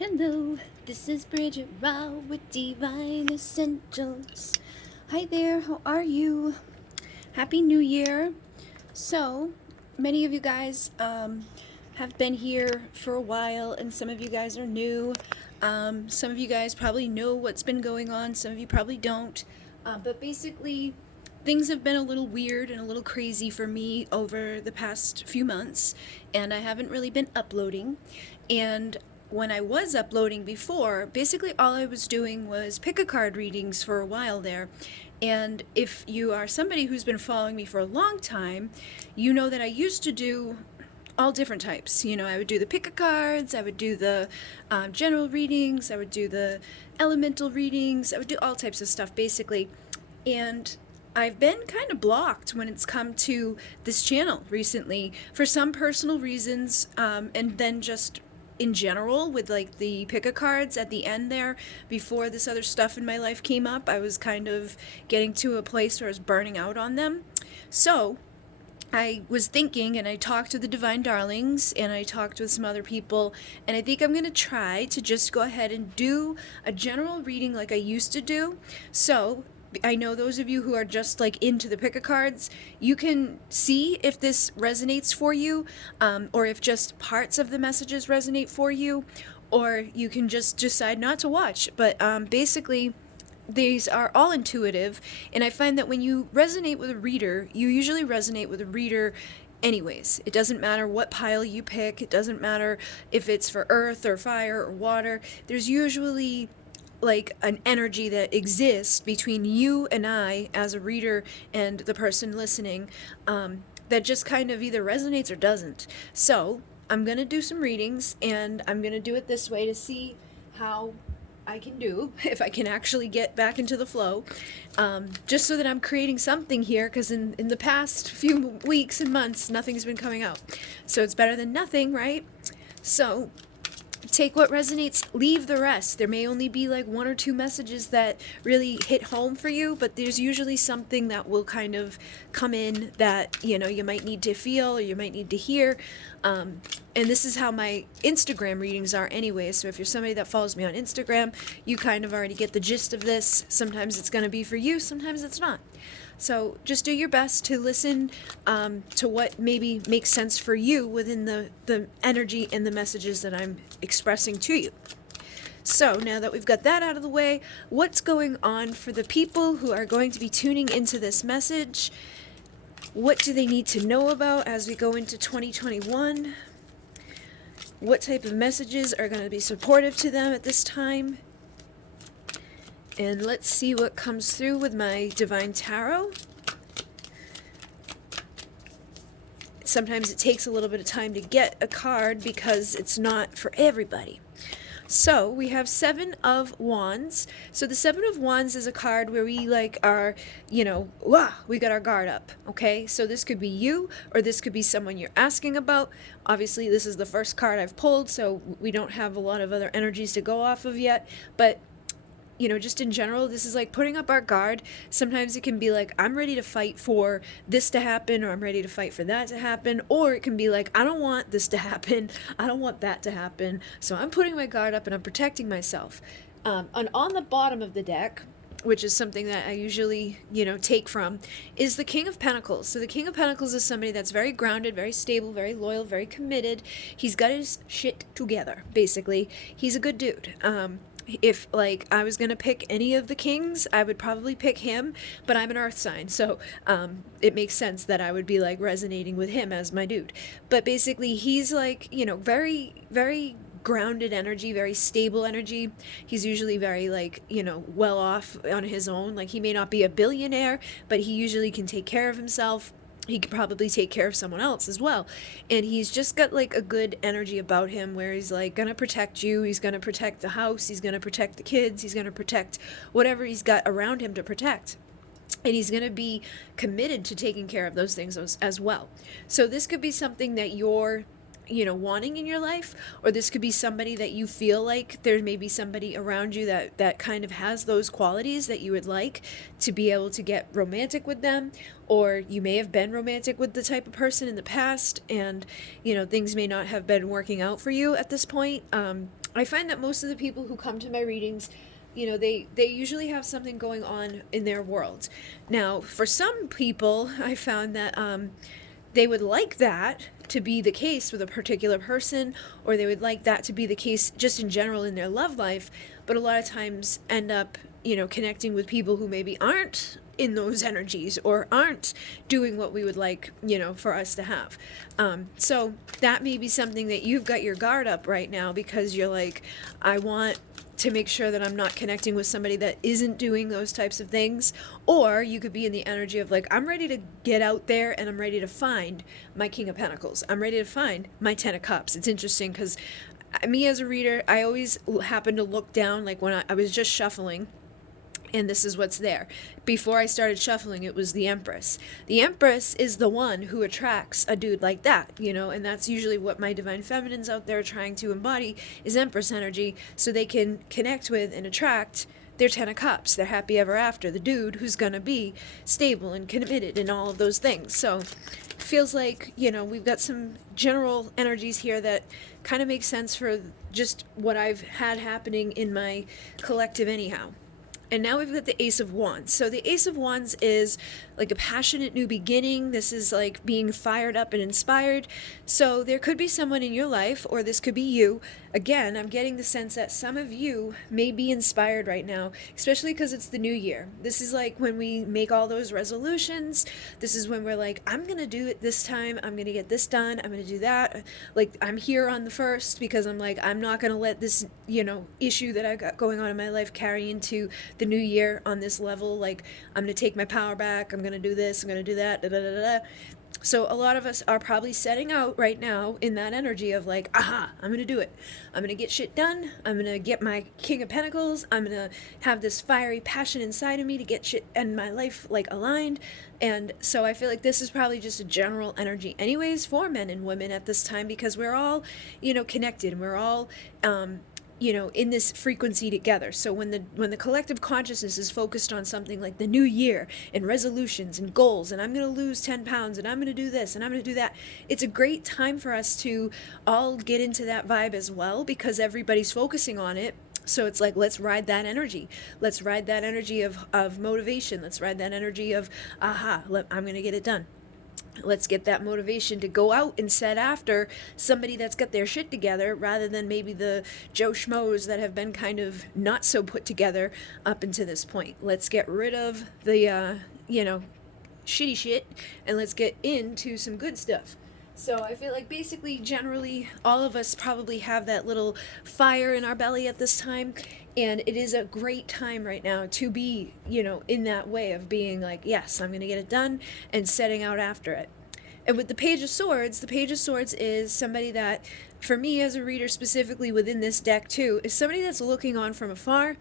Hello, this is Bridget Rao with Divine Essentials. Hi there, how are you? Happy New Year. So, many of you guys have been here for a while, and some of you guys are new. Some of you guys probably know what's been going on, some of you probably don't. But basically, things have been a little weird and a little crazy for me over the past few months, and I haven't really been uploading. And when I was uploading before, basically all I was doing was pick a card readings for a while there. And if you are somebody who's been following me for a long time, you know that I used to do all different types. You know, I would do the pick a cards, I would do the general readings, I would do the elemental readings, I would do all types of stuff basically. And I've been kind of blocked when it's come to this channel recently for some personal reasons, and then just in general with like the pick-a cards at the end there. Before this other stuff in my life came up, I was kind of getting to a place where I was burning out on them. So I was thinking, and I talked to the Divine Darlings, and I talked with some other people, and I think I'm going to try to just go ahead and do a general reading like I used to do. So I know those of you who are just like into the pick a cards, you can see if this resonates for you, or if just parts of the messages resonate for you, or you can just decide not to watch. But basically, these are all intuitive, and I find that when you resonate with a reader, you usually resonate with a reader anyways. It doesn't matter what pile you pick, it doesn't matter if it's for earth or fire or water. There's usually like an energy that exists between you and I as a reader and the person listening, that just kind of either resonates or doesn't. So I'm going to do some readings, and I'm going to do it this way to see how I can do, if I can actually get back into the flow, just so that I'm creating something here, because in the past few weeks and months, nothing's been coming out. So it's better than nothing, right? So take what resonates, leave the rest. There may only be like one or two messages that really hit home for you, but there's usually something that will kind of come in that, you know, you might need to feel or you might need to hear. And this is how my Instagram readings are anyway. So if you're somebody that follows me on Instagram, you kind of already get the gist of this. Sometimes it's going to be for you, sometimes it's not. So just do your best to listen to what maybe makes sense for you within the energy and the messages that I'm expressing to you. So now that we've got that out of the way, what's going on for the people who are going to be tuning into this message? What do they need to know about as we go into 2021? What type of messages are going to be supportive to them at this time? And let's see what comes through with my Divine Tarot. Sometimes it takes a little bit of time to get a card because it's not for everybody. So we have Seven of Wands. So the Seven of Wands is a card where we like are, you know, we got our guard up, okay? So this could be you, or this could be someone you're asking about. Obviously, this is the first card I've pulled, so we don't have a lot of other energies to go off of yet, but you know, just in general, this is like putting up our guard. Sometimes it can be like, I'm ready to fight for this to happen, or I'm ready to fight for that to happen. Or it can be like, I don't want this to happen. I don't want that to happen. So I'm putting my guard up and I'm protecting myself. And on the bottom of the deck, which is something that I usually, you know, take from, is the King of Pentacles. So the King of Pentacles is somebody that's very grounded, very stable, very loyal, very committed. He's got his shit together, basically. He's a good dude. If like I was gonna pick any of the kings, I would probably pick him, but I'm an earth sign, so it makes sense that I would be like resonating with him as my dude. But basically he's like, you know, very, very grounded energy, very stable energy. He's usually very like, you know, well off on his own. Like he may not be a billionaire, but he usually can take care of himself. He could probably take care of someone else as well. And he's just got like a good energy about him where he's like gonna protect you, he's gonna protect the house, he's gonna protect the kids, he's gonna protect whatever he's got around him to protect. And he's going to be committed to taking care of those things as well. So this could be something that you're, wanting in your life, or this could be somebody that you feel like there may be somebody around you that kind of has those qualities that you would like to be able to get romantic with them, or you may have been romantic with the type of person in the past, and things may not have been working out for you at this point. I find that most of the people who come to my readings, they usually have something going on in their world. Now, for some people, I found that they would like that to be the case with a particular person, or they would like that to be the case just in general in their love life, but a lot of times end up, connecting with people who maybe aren't in those energies or aren't doing what we would like, for us to have. So that may be something that you've got your guard up right now because you're like, I want to make sure that I'm not connecting with somebody that isn't doing those types of things. Or you could be in the energy of like, I'm ready to get out there and I'm ready to find my King of Pentacles. I'm ready to find my Ten of Cups. It's interesting because me as a reader, I always happen to look down, like when I was just shuffling, and this is what's there. Before I started shuffling, it was the Empress. The Empress is the one who attracts a dude like that, and that's usually what my Divine Feminines out there are trying to embody is Empress energy, so they can connect with and attract their Ten of Cups, their happy ever after, the dude who's going to be stable and committed and all of those things. So it feels like, we've got some general energies here that kind of make sense for just what I've had happening in my collective anyhow. And now we've got the Ace of Wands. So the Ace of Wands is like a passionate new beginning. This is like being fired up and inspired. So there could be someone in your life, or this could be you. Again, I'm getting the sense that some of you may be inspired right now, especially because it's the new year. This is like when we make all those resolutions. This is when we're like, I'm going to do it this time. I'm going to get this done. I'm going to do that. Like, I'm here on the 1st because I'm like, I'm not going to let this, issue that I've got going on in my life carry into the new year on this level. Like, I'm going to take my power back. I'm going to do this. I'm going to do that. Da, da, da, da. So a lot of us are probably setting out right now in that energy of like, aha, I'm going to do it. I'm going to get shit done. I'm going to get my King of Pentacles. I'm going to have this fiery passion inside of me to get shit in my life like aligned. And so I feel like this is probably just a general energy anyways for men and women at this time, because we're all, connected, and we're all, in this frequency together. So when the collective consciousness is focused on something like the new year and resolutions and goals, and I'm going to lose 10 pounds and I'm going to do this and I'm going to do that, it's a great time for us to all get into that vibe as well, because everybody's focusing on it. So it's like, let's ride that energy. Let's ride that energy of motivation. Let's ride that energy of, aha, I'm going to get it done. Let's get that motivation to go out and set after somebody that's got their shit together, rather than maybe the Joe Schmoes that have been kind of not so put together up until this point. Let's get rid of the, shitty shit, and let's get into some good stuff. So I feel like basically, generally, all of us probably have that little fire in our belly at this time. And it is a great time right now to be, in that way of being like, yes, I'm going to get it done, and setting out after it. And with the Page of Swords is somebody that, for me as a reader specifically within this deck too, is somebody that's looking on from afar.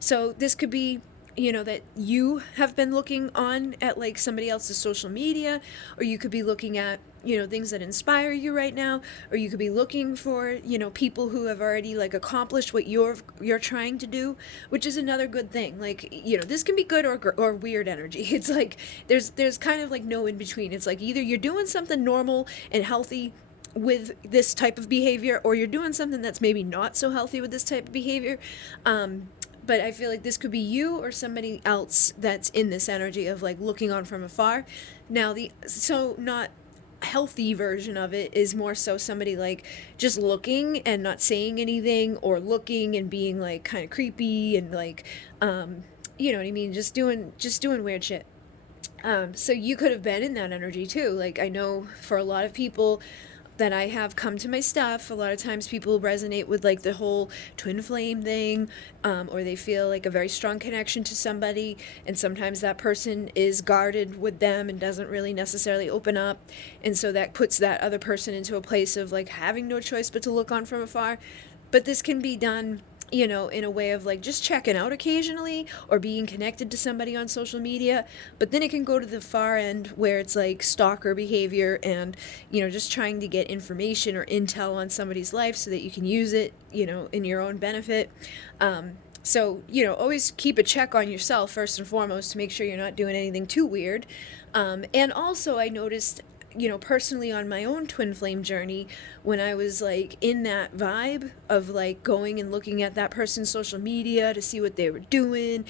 So this could be, that you have been looking on at like somebody else's social media, or you could be looking at, things that inspire you right now, or you could be looking for, people who have already like accomplished what you're trying to do, which is another good thing. Like, this can be good or weird energy. It's like, there's kind of like no in between. It's like either you're doing something normal and healthy with this type of behavior, or you're doing something that's maybe not so healthy with this type of behavior. But I feel like this could be you or somebody else that's in this energy of like looking on from afar. Now so not healthy version of it is more so somebody like just looking and not saying anything, or looking and being like kind of creepy and like, you know what I mean? Just doing weird shit. So you could have been in that energy too. Like, I know for a lot of people that I have come to my stuff, a lot of times people resonate with like the whole twin flame thing, or they feel like a very strong connection to somebody, and sometimes that person is guarded with them and doesn't really necessarily open up, and so that puts that other person into a place of like having no choice but to look on from afar. But this can be done, you know, in a way of like just checking out occasionally or being connected to somebody on social media. But then it can go to the far end where it's like stalker behavior and, you know, just trying to get information or intel on somebody's life so that you can use it, you know, in your own benefit. So, you know, always keep a check on yourself first and foremost to make sure you're not doing anything too weird. And also, I noticed, you know, personally on my own twin flame journey, when I was like in that vibe of like going and looking at that person's social media to see what they were doing,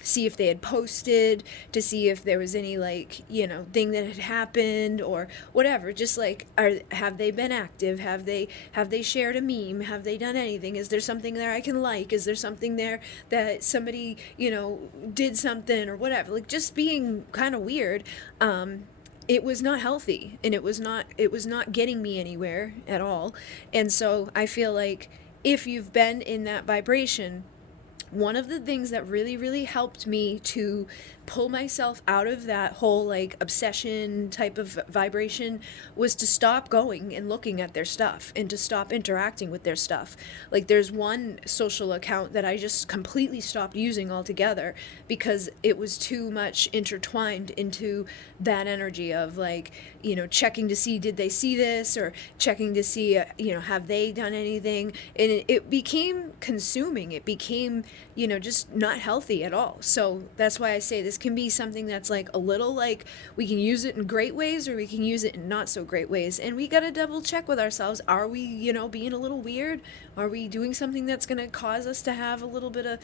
see if they had posted, to see if there was any like, you know, thing that had happened or whatever. Just like, have they been active? Have they shared a meme? Have they done anything? Is there something there I can like? Is there something there that somebody, you know, did something or whatever? Like just being kind of weird. It was not healthy, and it was not getting me anywhere at all. And so I feel like if you've been in that vibration, one of the things that really, really helped me to pull myself out of that whole like obsession type of vibration was to stop going and looking at their stuff and to stop interacting with their stuff. Like there's one social account that I just completely stopped using altogether because it was too much intertwined into that energy of like, you know, checking to see did they see this or checking to see, you know, have they done anything, and it became consuming. It became, you know, just not healthy at all. So that's why I say this can be something that's like a little like we can use it in great ways or we can use it in not so great ways, and we got to double check with ourselves. Are we, you know, being a little weird? Are we doing something that's going to cause us to have a little bit of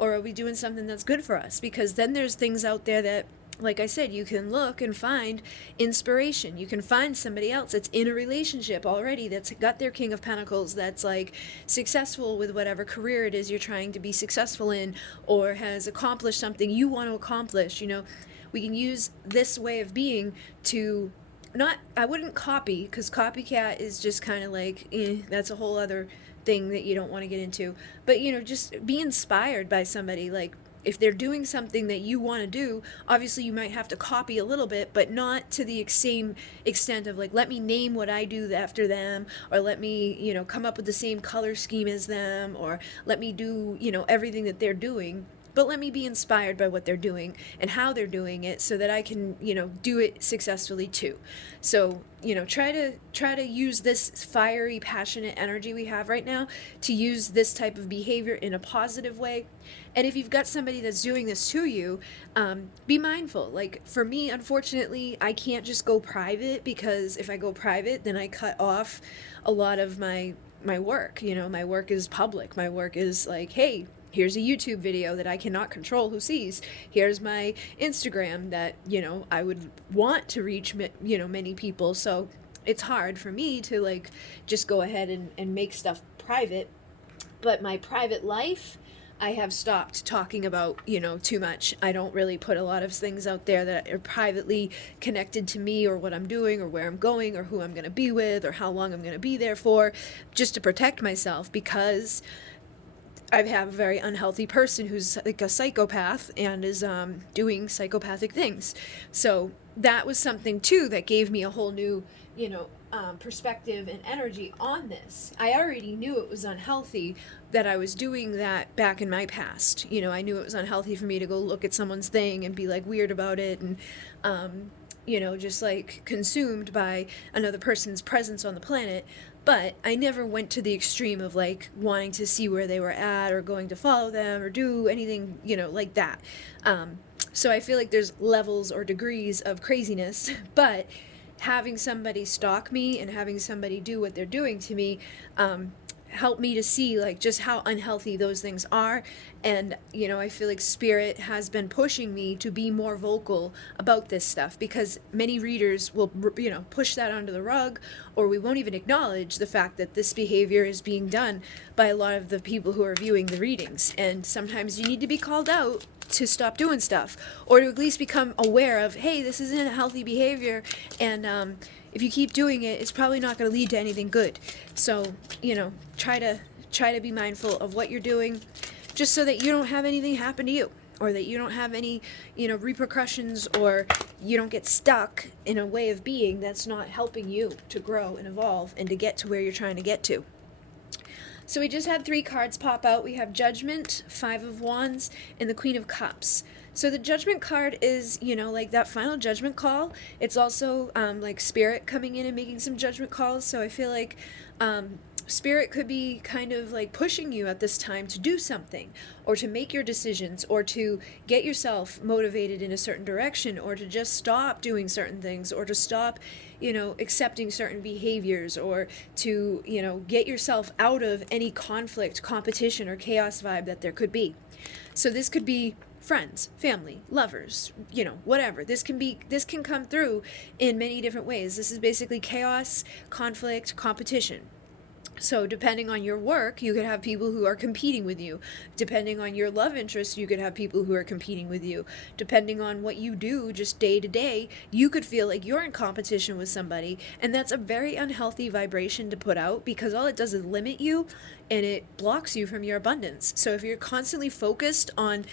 or are we doing something that's good for us? Because then there's things out there that, like I said, you can look and find inspiration. You can find somebody else that's in a relationship already, that's got their King of Pentacles, that's like successful with whatever career it is you're trying to be successful in, or has accomplished something you want to accomplish. You know, we can use this way of being to not, I wouldn't copy, because copycat is just kind of like, that's a whole other thing that you don't want to get into. But, you know, just be inspired by somebody. Like, if they're doing something that you want to do, obviously you might have to copy a little bit, but not to the same extent of like, let me name what I do after them, or let me, you know, come up with the same color scheme as them, or let me do, you know, everything that they're doing. But let me be inspired by what they're doing and how they're doing it so that I can, you know, do it successfully too. So, you know, try to use this fiery, passionate energy we have right now to use this type of behavior in a positive way. And if you've got somebody that's doing this to you, be mindful. Like for me, unfortunately, I can't just go private, because if I go private, then I cut off a lot of my work. You know, my work is public. My work is like, hey, here's a YouTube video that I cannot control who sees. Here's my Instagram that, you know, I would want to reach, you know, many people. So it's hard for me to like just go ahead and make stuff private. But my private life, I have stopped talking about, you know, too much. I don't really put a lot of things out there that are privately connected to me or what I'm doing or where I'm going or who I'm going to be with or how long I'm going to be there for, just to protect myself, because I have a very unhealthy person who's like a psychopath and is doing psychopathic things. So that was something too that gave me a whole new, you know, perspective and energy on this. I already knew it was unhealthy that I was doing that back in my past. You know, I knew it was unhealthy for me to go look at someone's thing and be like weird about it and, you know, just like consumed by another person's presence on the planet. But I never went to the extreme of like wanting to see where they were at or going to follow them or do anything, you know, like that. So I feel like there's levels or degrees of craziness, but having somebody stalk me and having somebody do what they're doing to me helped me to see like just how unhealthy those things are. And, you know, I feel like Spirit has been pushing me to be more vocal about this stuff, because many readers will, you know, push that under the rug, or we won't even acknowledge the fact that this behavior is being done by a lot of the people who are viewing the readings. And sometimes you need to be called out to stop doing stuff, or to at least become aware of, hey, this isn't a healthy behavior, and if you keep doing it, it's probably not going to lead to anything good. So, you know, try to be mindful of what you're doing, just so that you don't have anything happen to you, or that you don't have any, you know, repercussions, or you don't get stuck in a way of being that's not helping you to grow and evolve and to get to where you're trying to get to. So we just had 3 cards pop out. We have Judgment, 5 of Wands, and the Queen of Cups. So the Judgment card is, like that final judgment call. It's also like Spirit coming in and making some judgment calls. So I feel like Spirit could be kind of like pushing you at this time to do something, or to make your decisions, or to get yourself motivated in a certain direction, or to just stop doing certain things, or to stop, accepting certain behaviors, or to, get yourself out of any conflict, competition, or chaos vibe that there could be. So this could be friends, family, lovers, whatever. This can come through in many different ways. This is basically chaos, conflict, competition. So depending on your work, you could have people who are competing with you. Depending on your love interest, you could have people who are competing with you. Depending on what you do just day to day, you could feel like you're in competition with somebody. And that's a very unhealthy vibration to put out, because all it does is limit you and it blocks you from your abundance. So if you're constantly focused on,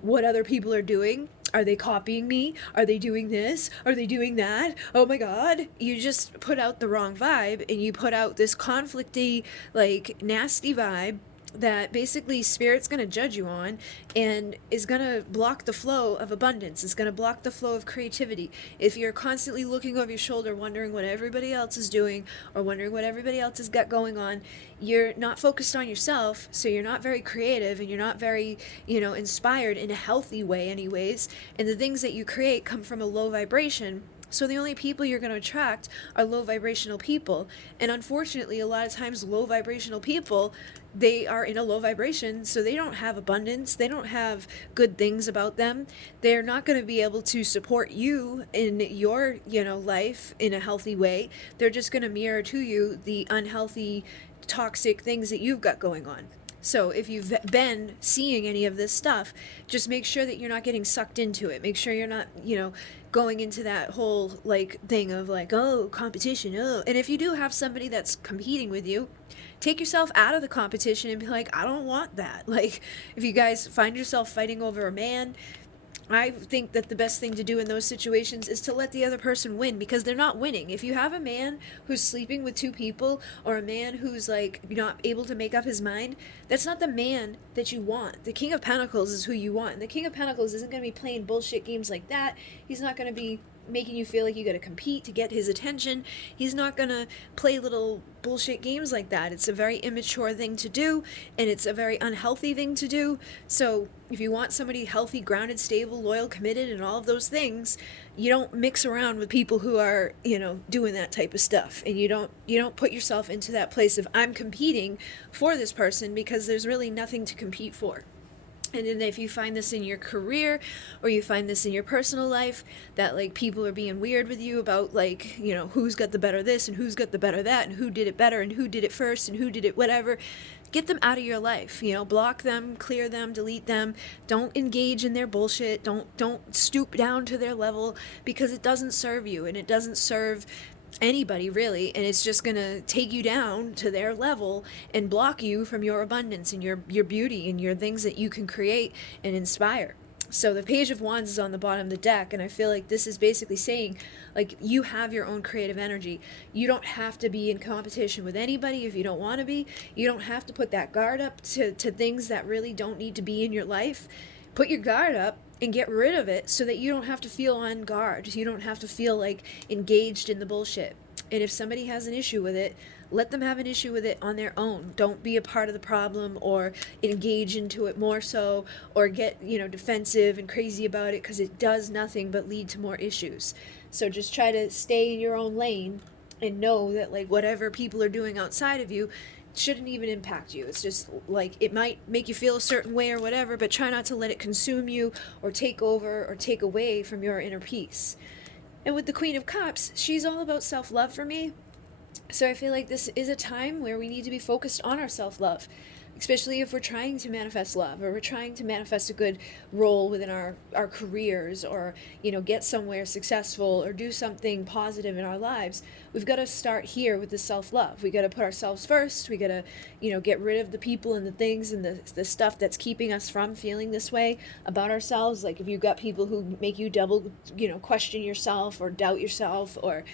what other people are doing, are they copying me? Are they doing this? Are they doing that? Oh my God. You just put out the wrong vibe, and you put out this conflicty, like nasty vibe that basically Spirit's going to judge you on, and is going to block the flow of abundance. It's going to block the flow of creativity. If you're constantly looking over your shoulder, wondering what everybody else is doing, or wondering what everybody else has got going on, you're not focused on yourself, so you're not very creative, and you're not very, inspired in a healthy way anyways. And the things that you create come from a low vibration. So the only people you're going to attract are low vibrational people. And unfortunately, a lot of times low vibrational people, they are in a low vibration, so they don't have abundance. They don't have good things about them. They're not going to be able to support you in your, life in a healthy way. They're just going to mirror to you the unhealthy, toxic things that you've got going on. So if you've been seeing any of this stuff, just make sure that you're not getting sucked into it. Make sure you're not, going into that whole thing of competition. Oh, and if you do have somebody that's competing with you, take yourself out of the competition and be like, I don't want that. Like, if you guys find yourself fighting over a man, I think that the best thing to do in those situations is to let the other person win, because they're not winning. If you have a man who's sleeping with 2 people, or a man who's not able to make up his mind, that's not the man that you want. The King of Pentacles is who you want. And the King of Pentacles isn't going to be playing bullshit games like that. He's not going to be making you feel like you got to compete to get his attention. He's not going to play little bullshit games like that. It's a very immature thing to do, and it's a very unhealthy thing to do. So if you want somebody healthy, grounded, stable, loyal, committed, and all of those things, you don't mix around with people who are, doing that type of stuff. And you don't put yourself into that place of, I'm competing for this person, because there's really nothing to compete for. And then if you find this in your career, or you find this in your personal life, that people are being weird with you about who's got the better this and who's got the better that, and who did it better and who did it first and who did it whatever, get them out of your life. Block them, clear them, delete them. Don't engage in their bullshit. Don't stoop down to their level, because it doesn't serve you, and it doesn't serve anybody really, and it's just gonna take you down to their level and block you from your abundance and your beauty and your things that you can create and inspire. So the Page of Wands is on the bottom of the deck, and I feel like this is basically saying, you have your own creative energy. You don't have to be in competition with anybody if you don't want to be. You don't have to put that guard up to things that really don't need to be in your life. Put your guard up and get rid of it, so that you don't have to feel on guard. You don't have to feel engaged in the bullshit. And if somebody has an issue with it, let them have an issue with it on their own. Don't be a part of the problem, or engage into it more so, or get, defensive and crazy about it, because it does nothing but lead to more issues. So just try to stay in your own lane, and know that whatever people are doing outside of you shouldn't even impact you. It's just it might make you feel a certain way or whatever, but try not to let it consume you, or take over, or take away from your inner peace. And with the Queen of Cups, she's all about self-love for me. So I feel like this is a time where we need to be focused on our self-love, especially if we're trying to manifest love, or we're trying to manifest a good role within our careers, or get somewhere successful, or do something positive in our lives. We've got to start here with the self-love. We got to put ourselves first. We got to get rid of the people and the things and the stuff that's keeping us from feeling this way about ourselves. If you've got people who make you double question yourself, or doubt yourself, or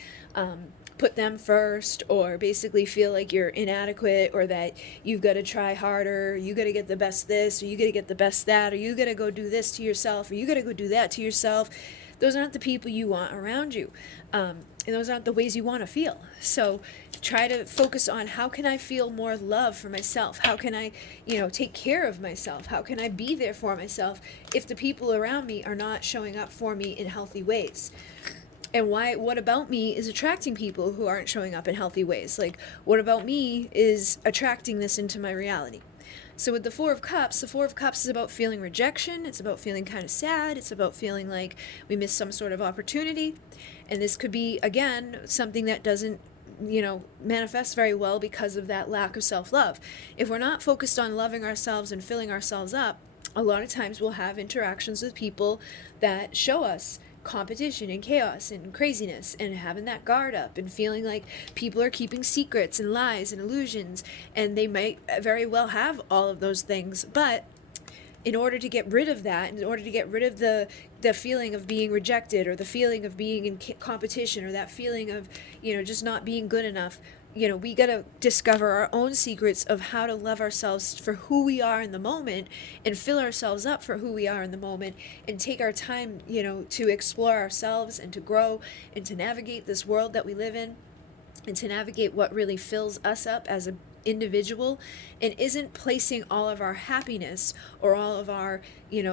put them first, or basically feel like you're inadequate, or that you've got to try harder, you got to get the best this, or you got to get the best that, or you got to go do this to yourself, or you got to go do that to yourself. Those aren't the people you want around you. And those aren't the ways you want to feel. So try to focus on, how can I feel more love for myself? How can I, take care of myself? How can I be there for myself if the people around me are not showing up for me in healthy ways? And what about me is attracting people who aren't showing up in healthy ways? Like, what about me is attracting this into my reality? So with the Four of Cups is about feeling rejection. It's about feeling kind of sad. It's about feeling like we missed some sort of opportunity. And this could be, again, something that doesn't, manifest very well because of that lack of self-love. If we're not focused on loving ourselves and filling ourselves up, a lot of times we'll have interactions with people that show us competition and chaos and craziness, and having that guard up and feeling like people are keeping secrets and lies and illusions, and they might very well have all of those things. But in order to get rid of that, in order to get rid of the feeling of being rejected, or the feeling of being in competition, or that feeling of just not being good enough, we got to discover our own secrets of how to love ourselves for who we are in the moment, and fill ourselves up for who we are in the moment, and take our time, to explore ourselves and to grow and to navigate this world that we live in, and to navigate what really fills us up as an individual, and isn't placing all of our happiness or all of our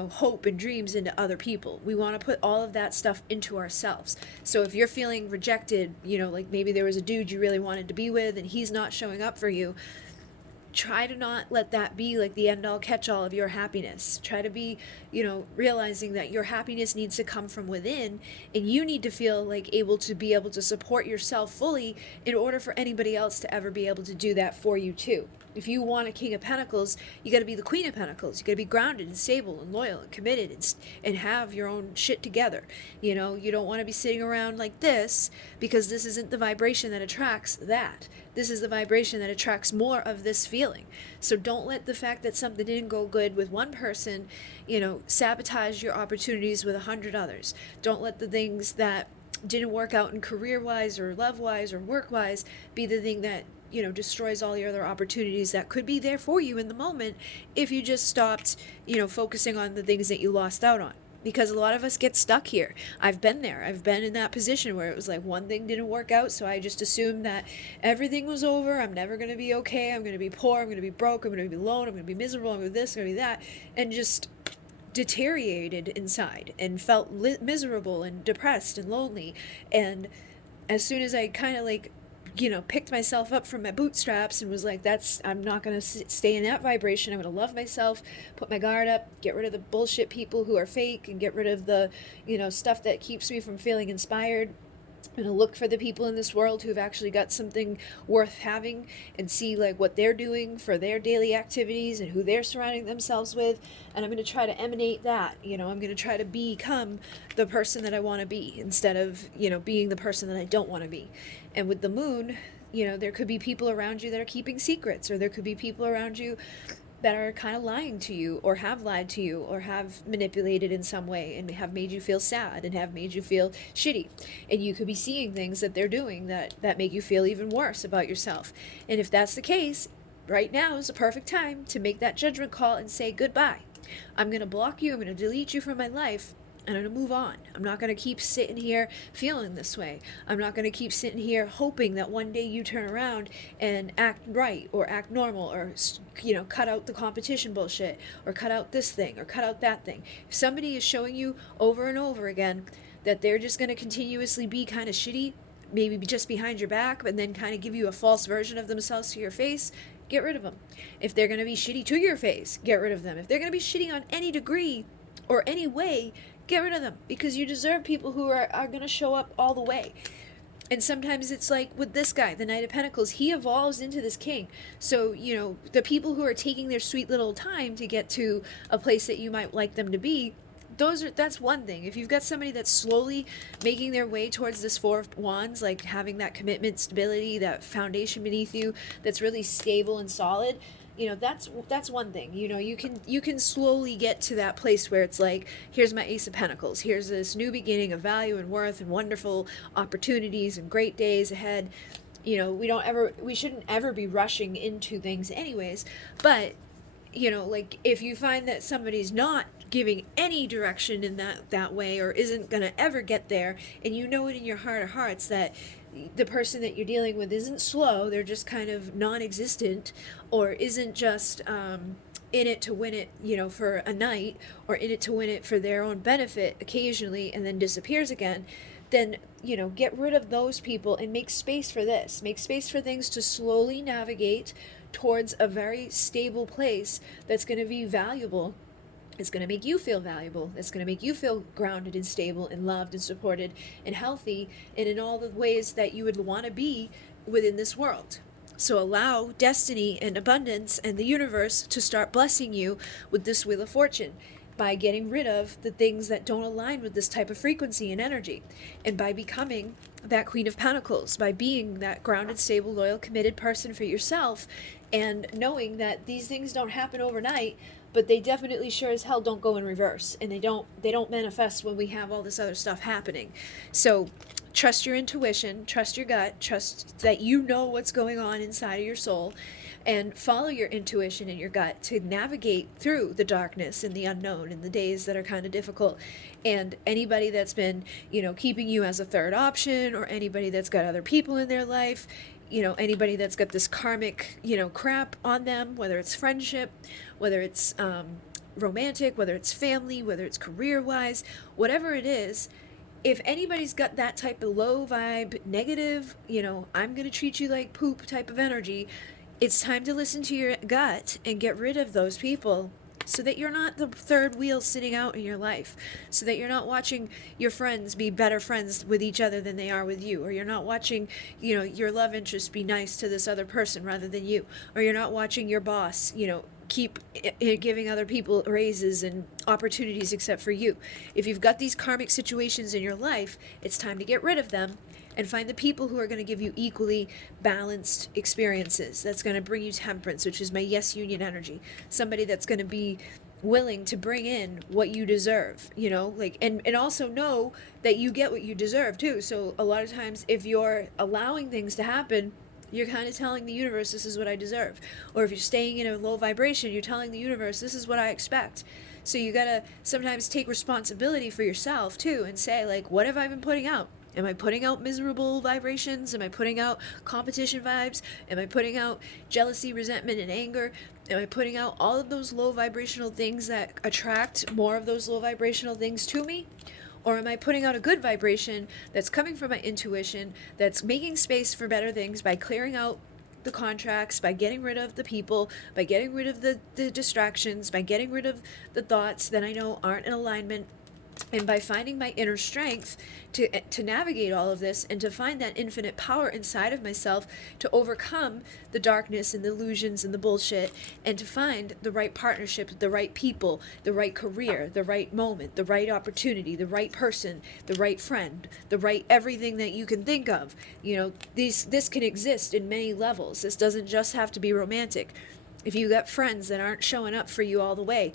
hope and dreams into other people. We want to put all of that stuff into ourselves. So if you're feeling rejected, like maybe there was a dude you really wanted to be with and he's not showing up for you, try to not let that be like the end all catch all of your happiness. Try to be, realizing that your happiness needs to come from within, and you need to feel like able to support yourself fully in order for anybody else to ever be able to do that for you too. If you want a King of Pentacles, you got to be the Queen of Pentacles. You got to be grounded and stable and loyal and committed, and have your own shit together. You don't want to be sitting around like this, because this isn't the vibration that attracts that. This is the vibration that attracts more of this feeling. So don't let the fact that something didn't go good with one person, sabotage your opportunities with 100 others. Don't let the things that didn't work out in career-wise or love-wise or work-wise be the thing that destroys all your other opportunities that could be there for you in the moment, if you just stopped, focusing on the things that you lost out on. Because a lot of us get stuck here. I've been there. I've been in that position where it was like one thing didn't work out, so I just assumed that everything was over. I'm never going to be okay. I'm going to be poor. I'm going to be broke. I'm going to be alone. I'm going to be miserable. I'm going to be this. I'm going to be that. And just deteriorated inside and felt miserable and depressed and lonely. And as soon as I kind of picked myself up from my bootstraps and was like, I'm not going to stay in that vibration. I'm going to love myself, put my guard up, get rid of the bullshit people who are fake, and get rid of the, stuff that keeps me from feeling inspired. I'm going to look for the people in this world who've actually got something worth having, and see what they're doing for their daily activities and who they're surrounding themselves with. And I'm going to try to emanate that. I'm going to try to become the person that I want to be, instead of, being the person that I don't want to be. And with the moon, there could be people around you that are keeping secrets, or there could be people around you that are kind of lying to you, or have lied to you, or have manipulated in some way and have made you feel sad and have made you feel shitty. And you could be seeing things that they're doing that make you feel even worse about yourself. And if that's the case, right now is the perfect time to make that judgment call and say goodbye. I'm going to block you. I'm going to delete you from my life. And I'm going to move on. I'm not going to keep sitting here feeling this way. I'm not going to keep sitting here hoping that one day you turn around and act right, or act normal, or, cut out the competition bullshit, or cut out this thing, or cut out that thing. If somebody is showing you over and over again that they're just going to continuously be kind of shitty, maybe just behind your back, but then kind of give you a false version of themselves to your face, get rid of them. If they're going to be shitty to your face, get rid of them. If they're going to be shitty on any degree or any way, get rid of them, because you deserve people who are going to show up all the way. And sometimes it's like with this guy, the Knight of Pentacles, he evolves into this king. So, the people who are taking their sweet little time to get to a place that you might like them to be, that's one thing. If you've got somebody that's slowly making their way towards this Four of Wands, like having that commitment, stability, that foundation beneath you that's really stable and solid, that's one thing. You can slowly get to that place where it's like, here's my Ace of Pentacles, here's this new beginning of value and worth and wonderful opportunities and great days ahead. We shouldn't ever be rushing into things anyways. But like, if you find that somebody's not giving any direction in that way, or isn't going to ever get there, and you know it in your heart of hearts that the person that you're dealing with isn't slow, they're just kind of non-existent, or isn't just in it to win it, for a night, or in it to win it for their own benefit occasionally and then disappears again, then get rid of those people and make space for this. Make space for things to slowly navigate towards a very stable place that's going to be valuable. It's going to make you feel valuable. It's going to make you feel grounded and stable and loved and supported and healthy, and in all the ways that you would want to be within this world. So allow destiny and abundance and the universe to start blessing you with this Wheel of Fortune, by getting rid of the things that don't align with this type of frequency and energy, and by becoming that Queen of Pentacles, by being that grounded, stable, loyal, committed person for yourself, and knowing that these things don't happen overnight, but they definitely sure as hell don't go in reverse, and they don't manifest when we have all this other stuff happening. So trust your intuition, trust your gut, trust that you know what's going on inside of your soul, and follow your intuition and your gut to navigate through the darkness and the unknown and the days that are kind of difficult. And anybody that's been, keeping you as a third option, or anybody that's got other people in their life, anybody that's got this karmic, crap on them, whether it's friendship, whether it's romantic, whether it's family, whether it's career-wise, whatever it is, if anybody's got that type of low vibe, negative, I'm going to treat you like poop type of energy, it's time to listen to your gut and get rid of those people, so that you're not the third wheel sitting out in your life, so that you're not watching your friends be better friends with each other than they are with you, or you're not watching, your love interest be nice to this other person rather than you, or you're not watching your boss, keep giving other people raises and opportunities except for you. If you've got these karmic situations in your life, it's time to get rid of them and find the people who are going to give you equally balanced experiences. That's going to bring you temperance, which is my yes union energy. Somebody that's going to be willing to bring in what you deserve, and also know that you get what you deserve too. So a lot of times, if you're allowing things to happen, you're kind of telling the universe, this is what I deserve. Or if you're staying in a low vibration, you're telling the universe, this is what I expect. So you gotta sometimes take responsibility for yourself too, and say, like, what have I been putting out? Am I putting out miserable vibrations? Am I putting out competition vibes? Am I putting out jealousy, resentment, and anger? Am I putting out all of those low vibrational things that attract more of those low vibrational things to me? Or am I putting out a good vibration that's coming from my intuition, that's making space for better things by clearing out the contracts, by getting rid of the people, by getting rid of the distractions, by getting rid of the thoughts that I know aren't in alignment, and by finding my inner strength to navigate all of this, and to find that infinite power inside of myself to overcome the darkness and the illusions and the bullshit, and to find the right partnership, the right people, the right career, the right moment, the right opportunity, the right person, the right friend, the right everything that you can think of. This can exist in many levels. This doesn't just have to be romantic. If you got friends that aren't showing up for you all the way,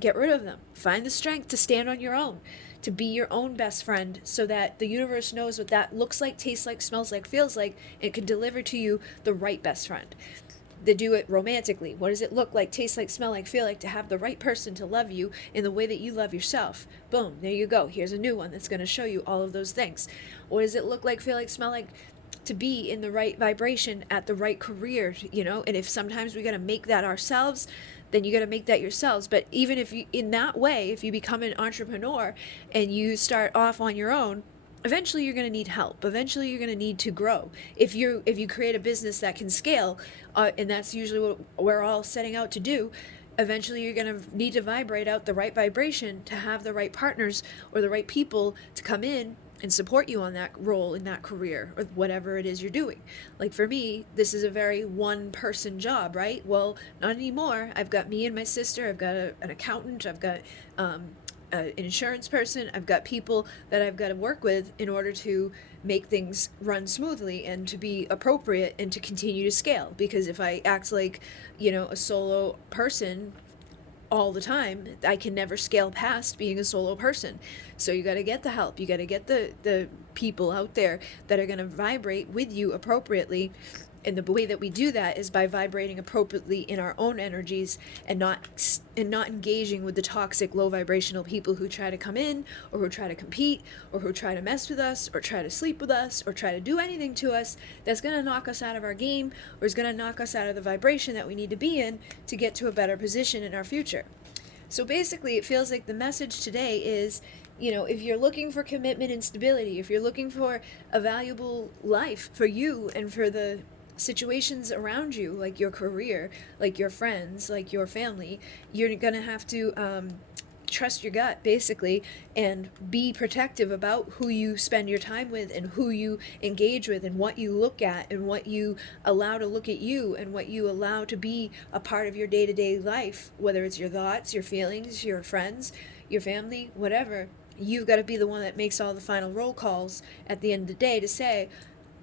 get rid of them. Find the strength to stand on your own, to be your own best friend, so that the universe knows what that looks like, tastes like, smells like, feels like, and can deliver to you the right best friend. To do it romantically. What does it look like, taste like, smell like, feel like to have the right person to love you in the way that you love yourself? Boom, there you go. Here's a new one that's going to show you all of those things. What does it look like, feel like, smell like, to be in the right vibration at the right career, and if sometimes we got to make that ourselves, then you got to make that yourselves. But even if you, in that way, if you become an entrepreneur and you start off on your own, eventually you're going to need help. Eventually you're going to need to grow. If you create a business that can scale, and that's usually what we're all setting out to do, eventually you're going to need to vibrate out the right vibration to have the right partners or the right people to come in and support you on that role in that career or whatever it is you're doing. Like for me, this is a very one-person job, right? Well, not anymore. I've got me and my sister. I've got an accountant. I've got an insurance person, I've got people that I've got to work with in order to make things run smoothly and to be appropriate and to continue to scale. Because if I act like, a solo person all the time, I can never scale past being a solo person. So you got to get the help. You got to get the people out there that are going to vibrate with you appropriately. And the way that we do that is by vibrating appropriately in our own energies and not engaging with the toxic, low vibrational people who try to come in, or who try to compete, or who try to mess with us, or try to sleep with us, or try to do anything to us that's going to knock us out of our game, or is going to knock us out of the vibration that we need to be in to get to a better position in our future. So basically, it feels like the message today is, if you're looking for commitment and stability, if you're looking for a valuable life for you and for the situations around you, like your career, like your friends, like your family, you're gonna have to trust your gut, basically, and be protective about who you spend your time with and who you engage with and what you look at and what you allow to look at you and what you allow to be a part of your day-to-day life, whether it's your thoughts, your feelings, your friends, your family, whatever. You've got to be the one that makes all the final roll calls at the end of the day to say,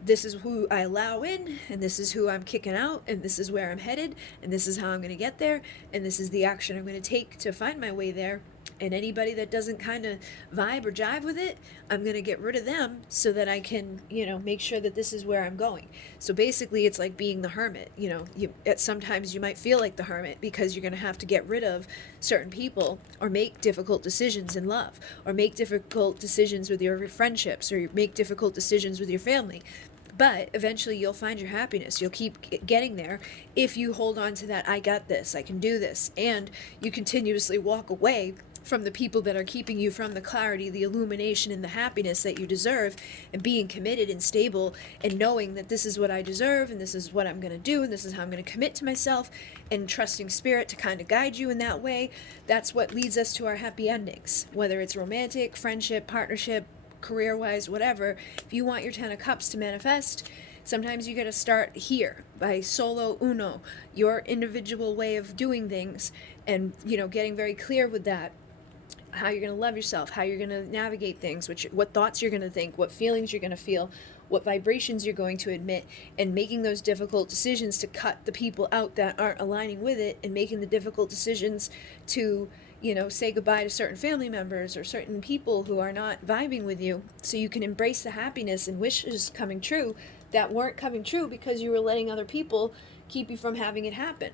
this is who I allow in, and this is who I'm kicking out, and this is where I'm headed, and this is how I'm going to get there, and this is the action I'm going to take to find my way there. And anybody that doesn't kind of vibe or jive with it, I'm going to get rid of them so that I can, make sure that this is where I'm going. So basically, it's like being the hermit. Sometimes you might feel like the hermit because you're going to have to get rid of certain people or make difficult decisions in love or make difficult decisions with your friendships or make difficult decisions with your family. But eventually you'll find your happiness. You'll keep getting there if you hold on to that, I got this, I can do this, and you continuously walk away from the people that are keeping you from the clarity, the illumination, and the happiness that you deserve, and being committed and stable and knowing that this is what I deserve and this is what I'm going to do and this is how I'm going to commit to myself, and trusting spirit to kind of guide you in that way. That's what leads us to our happy endings, whether it's romantic, friendship, partnership, career-wise, whatever. If you want your 10 of Cups to manifest, sometimes you got to start here by solo uno, your individual way of doing things, and getting very clear with that, how you're going to love yourself, how you're going to navigate things, what thoughts you're going to think, what feelings you're going to feel, what vibrations you're going to emit, and making those difficult decisions to cut the people out that aren't aligning with it, and making the difficult decisions to say goodbye to certain family members or certain people who are not vibing with you, so you can embrace the happiness and wishes coming true that weren't coming true because you were letting other people keep you from having it happen.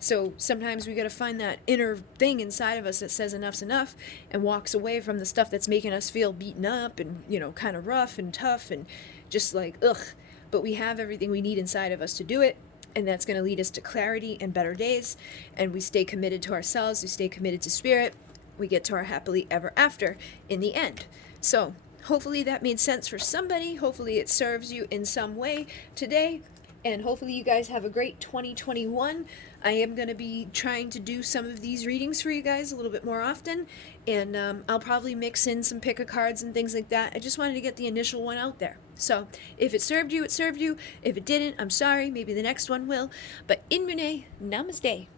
So sometimes we got to find that inner thing inside of us that says enough's enough and walks away from the stuff that's making us feel beaten up and, kind of rough and tough and just like, ugh. But we have everything we need inside of us to do it. And that's going to lead us to clarity and better days. And we stay committed to ourselves. We stay committed to spirit. We get to our happily ever after in the end. So hopefully that made sense for somebody. Hopefully it serves you in some way today. And hopefully you guys have a great 2021. I am going to be trying to do some of these readings for you guys a little bit more often. And I'll probably mix in some pick a cards and things like that. I just wanted to get the initial one out there. So if it served you, it served you. If it didn't, I'm sorry. Maybe the next one will. But in Munay Namaste.